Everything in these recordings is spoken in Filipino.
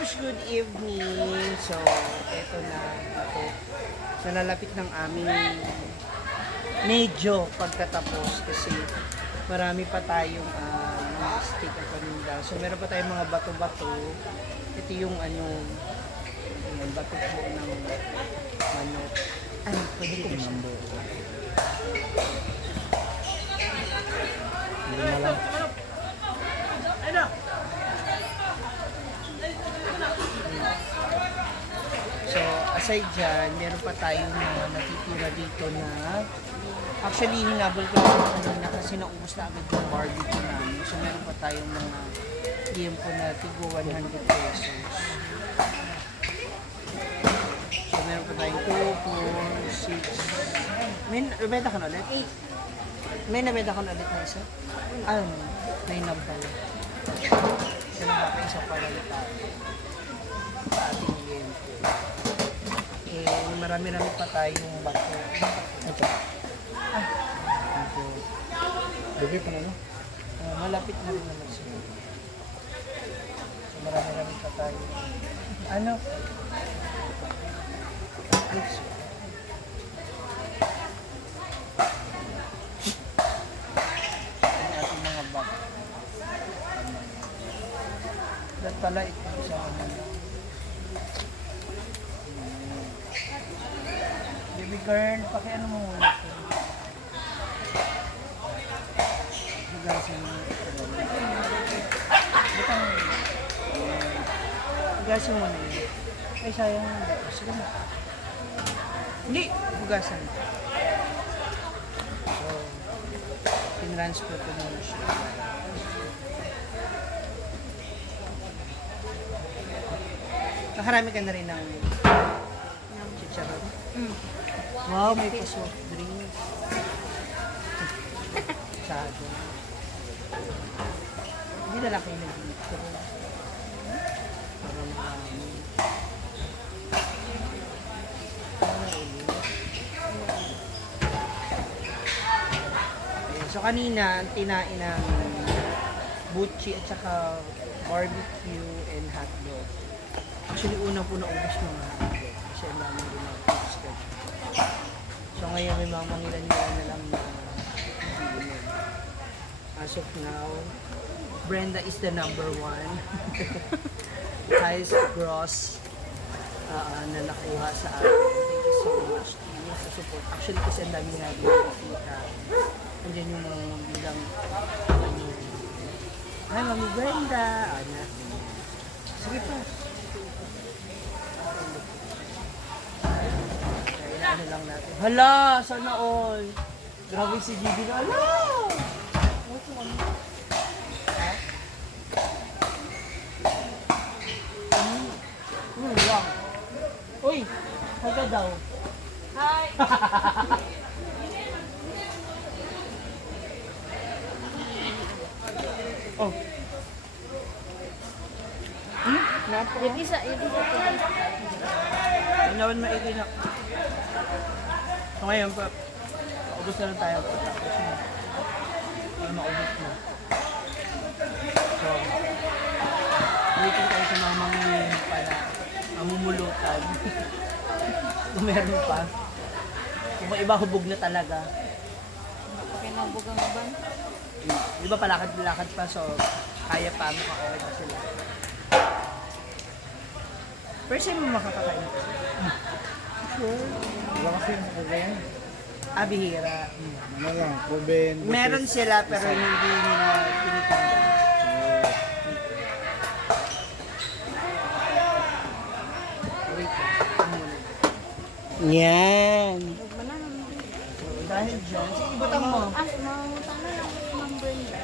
Moms, good evening. So, eto na ako. Nalalapit ng aming medyo pagkatapos kasi marami pa tayong mga stick at paninda. So, meron pa tayong mga bato-bato. Ito yung yung bato po ng manok. Ay, pwede ko siya. Hindi na lang. So, aside dyan, meron pa tayong natitira dito na actually, hinabol ko lang kanina kasi naubos na agad yung barbecue namin. So, meron pa tayong mga liempo na tigo 100 pesos. So, meron pa tayong 2, 4, 6. May nabenta ka na ulit? 8. May nabenta ka na ulit na isa? May nabal. So, nakaka-isa pala tayo sa ating liempo. Marami-rami pa tayong bato. Ito. Ito. Gabi pa na, no? Malapit na rin naman siya. So, marami-rami pa tayo. Ano? Oops. Ang ating mga bato. Dahil pala ito sa mga. Baby girl, pakiano mo muna ito. Hugasan mo ito. Hugasan mo na yun. Ay, sayang mo. Sige na. Hindi, hugasan. So, tinransfer ko muna siya. Nakarami ka na rin ng chicharon. Wow, may pa-soft drink. Sado. Hindi na lang kayo nag-dito. Para marami. So kanina, tinain ng butchi at saka barbecue and hotdog. Actually, unang po naubos ng hotdog. Kasi ang dami rin ang schedule. So ngayon may mga mangilan-ngilan na lang na bilhin. As of now, Brenda is the number 1. Highest gross na nakuha sa akin. Thank you so much sa support. Actually kasi ang dami nga rin nakikita. Andiyan yung mga bilang Hi, Mami Brenda! Sige pa. Ano lang natin. Hala! Sana all! Grabe si Gigi na. Hala! Lang. Uy! Hi ka daw. Hi! Oh. Napo. Yung isa. Nawan maigi na. So ngayon pa, ubos na lang tayo. Tapos na. Para maubos na. So, waiting tayo sa mga manginginig para mamumulutan. Kung meron pa. Kung may iba hubog na talaga. Pinabog ang iban. Di ba palakad-lakad pa, so kaya pa, makakaway pa sila. First time mo makakakain ka? Sure. Wala kasi yung Ruben. Bihira. Ano lang, Ruben. Meron sila pero hindi nila tinitinda. Wait lang. Yan. So, dahil dyan, sige, ibutang mo. Mamutang na lang kay Ma'am Brenda.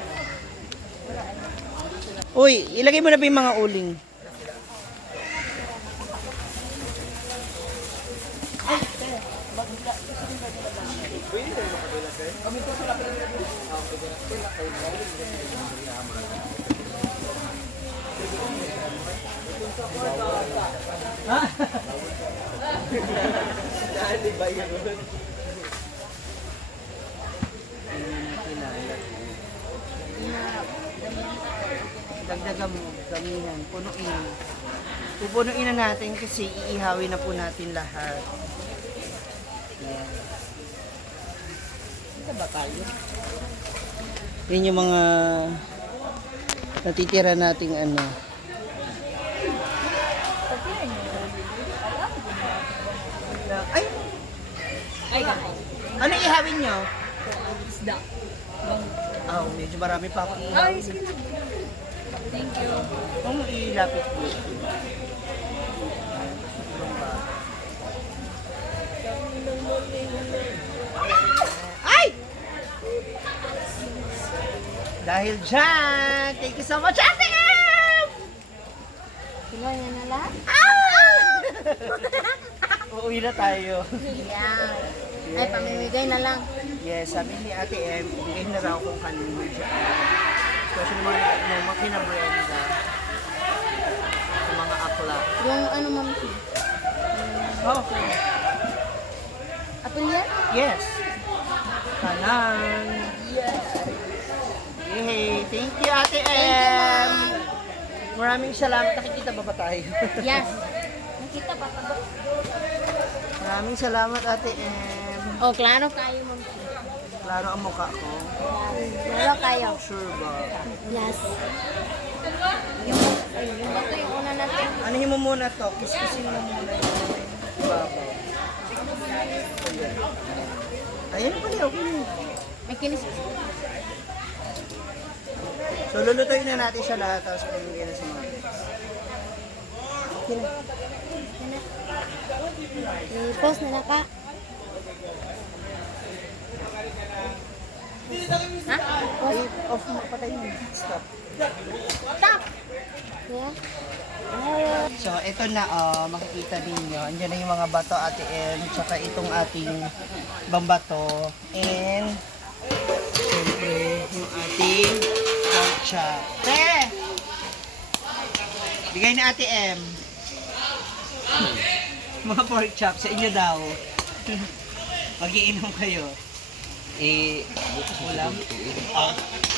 Uy, ilagay mo na ba yung mga uling? Ha? Dali ba yun? Dagdagan mo, gaminan, punuin. Pupunuin na natin kasi iihawin na po natin lahat. Yan. Ito ba tayo? Yan yung mga natitira nating ano. Ay! Ay, guys. Ano ihawin nyo? Isda. Oh, medyo marami pa ako Ay, ihawin. sige. Thank you. Kung ilapit po. Ay! Dahil dyan, thank you so much, Ate Em! Sila yan na lahat? Uuwi na tayo. Yan. Ay, pamimigay na lang. Yes, sabi ni Ate Em, ibigay na raw kung kanino dyan. Especially mga kina Brenda. Yung mga akla. Yung ano, ma'am? Oh, Apple yan? yes. Kanan. Yay, thank you Ate Em. Maraming salamat. Nakikita ba tayo? Yes. Nakita ba? Maraming salamat Ate Em. Oh, klaro kayo, ma'am. Klaro ang mukha ko. Klaro kayo. Sure ba? Yes. Yung bato yung una natin. Anuhin mo muna to. Kiskisin mo muna yung babaw. Ayan na pala. Okay na. May kinis. So, lulutuin na natin siya lahat. Tapos pamigay na sa mga okay na. I-post na ka. Ha? Ay, off mo. Patay mo. Stop. Stop! Yeah. So, ito na, makikita ninyo. Andiyan na yung mga bato, Ate M, tsaka itong ating bambato. And, siyempre, yung ating pork chop. Te! Bigay ni Ate M. Mga pork chop, sa inyo daw. Mag-iinom kayo. Bukas Ulam?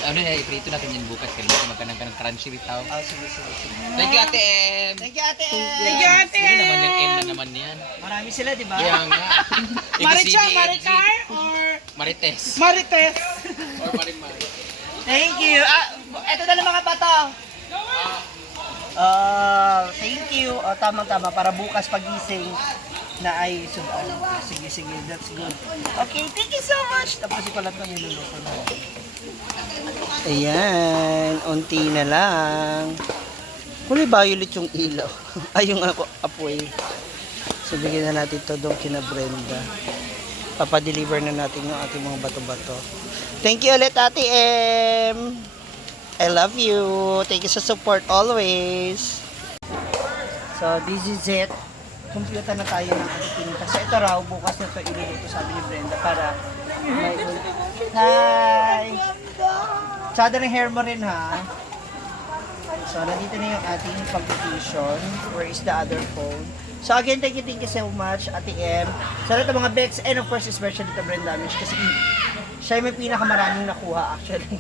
Ano na, iprito natin yan bukas kasi magkanang ka ng crunchy bitaw. Sige, sige, sige. Thank you, Ate M! Thank you, Ate M! Thank you, Ate Sino naman yung M na naman yan? Marami sila, di ba? Kaya nga. Maricha, ABCD, Maricar, or Marites. Marites? Or Marimar. Thank you. Ito na lang mga bato. Thank you. Tama-tama para bukas pagising na ay sudan. Sige, sige. That's good. Okay, thank you so much. Tapos ko lang itong niluluto na. Ayan. Unti na lang. Kulay violet yung ilaw. Ay, yung apoy. So, bigyan na natin ito doon kina Brenda. Papadeliver na natin yung ating mga bato-bato. Thank you ulit, Ate M. I love you. Thank you sa support always. So, this is it. Computer na tayo ng ating pinita. So, ito raw, bukas na ito iluluto, sabi ni Brenda, para may... Hi! Tsada ng hair mo rin, ha? So, nandito na yung ating pag-petition. Where is the other phone? So, again, thank you so much, Ate M. Sa lahat ng mga Bex, and of course, especially to Brenda Damage, kasi siya yung may pinakamaraming nakuha, actually.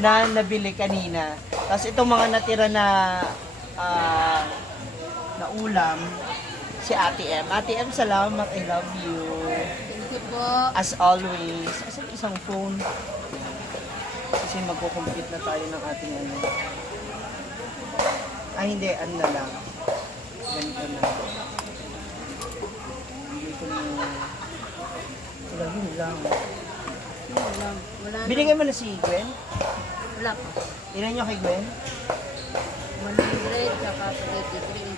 Na nabili kanina. Tapos itong mga natira na na ulam, si Ate M. Ate M, salamat. I love you. Thank you po. As always. Asan isang phone? Kasi magko-complete na tayo ng ating ano. Ay, hindi. Ano na lang. Ganito na. Hindi ko na... Wala, yun lang. Wala. Wala na. Binigay mo na si Gwen? Wala pa. Ilan nyo kay Gwen? 100 tsaka 83.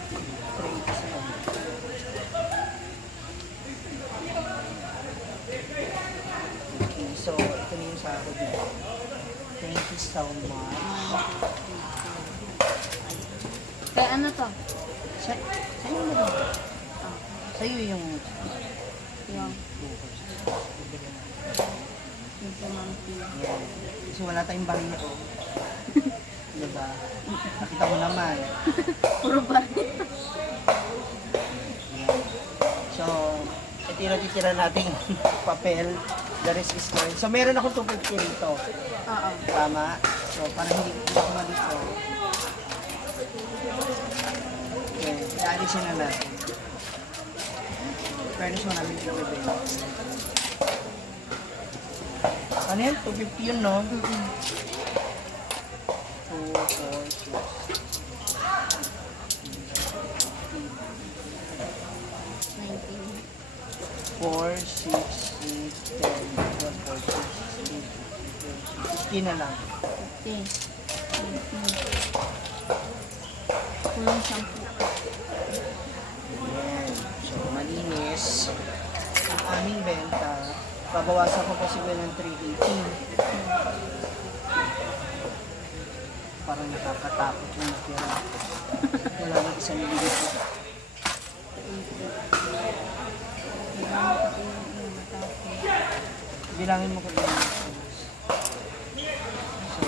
387. Okay, so ito na yung sahod mo. Thank you so much. Kaya ano to? Sa'yo na ba? Sa'yo yung... Yung pamangkin. Yan. Kasi wala tayong barito. Diba? Nakita mo naman. Puro ba? Yan. So, ito yung natitira nating papel. The rest is mine. So, meron akong 250 rito. Oo. Tama? So, para hindi ako malito. Okay, i-alisin na natin. Fairness mo namin pinabibenta. Ano yan? 250 yun, no? 2, 4, 6, 4, 6, 8, 10, 12, 14, 15 na lang. 15. Kulong shampoo. Ayan. So, malinis. Ang aming benta, babawasan ko pa siguro ng 380. Parang nakakatakot yung natira. Wala nang isang lilit ko. Bilangin mo ko din. So,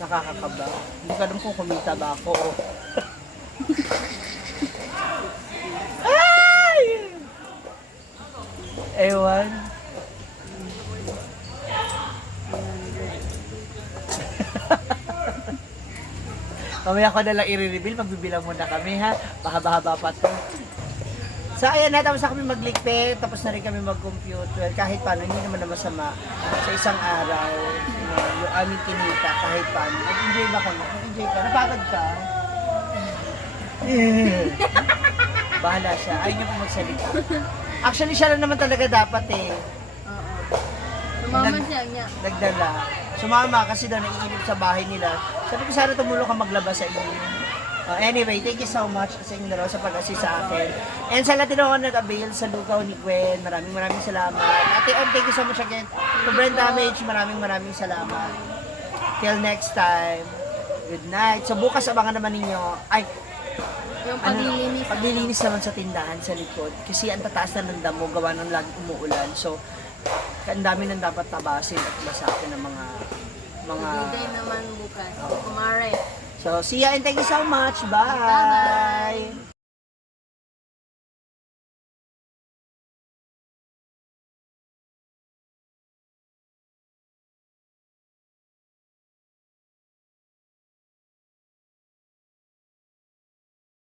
nakakakaba. Hindi ka alam kung kumita ba ako. Ay! Ewan. Mamaya ko na lang i-reveal, magbibilang muna kami ha. Mahaba-haba pa to. So ayan na, tapos na kami magligpit, tapos na rin kami mag-compute. Well, kahit paano, hindi naman na masama sa isang araw yung aming kinita, kahit paano. Nag-enjoy ba kayo? Nag-enjoy ka? Napagod ka? Bahala siya. Ayaw niya po magsalita. Actually, siya lang naman talaga dapat eh. Oo. Sumama siya niya. Nagdala. Sumama kasi daw naiinip sa bahay nila. Sabi ko sana tumulong ka maglaba sa inyo. Anyway, thank you so much sa inyo dalawa sa pag-assist sa akin. And sa lahat din ako nag-avail sa lugaw ni Gwen, maraming salamat. Ate Om, thank you so much again. To Brand Damage, maraming salamat. Till next time. Good night. So bukas abangan naman ninyo. Ay, Yung paglilinis. paglilinis naman sa tindahan sa likod. Kasi ang tataas na ng damo, gawa ng lagi umuulan. So, ang dami nang dapat tabasin at masakin ng mga Bigay naman bukas. Kumare. So, see ya and thank you so much. Bye! Bye-bye.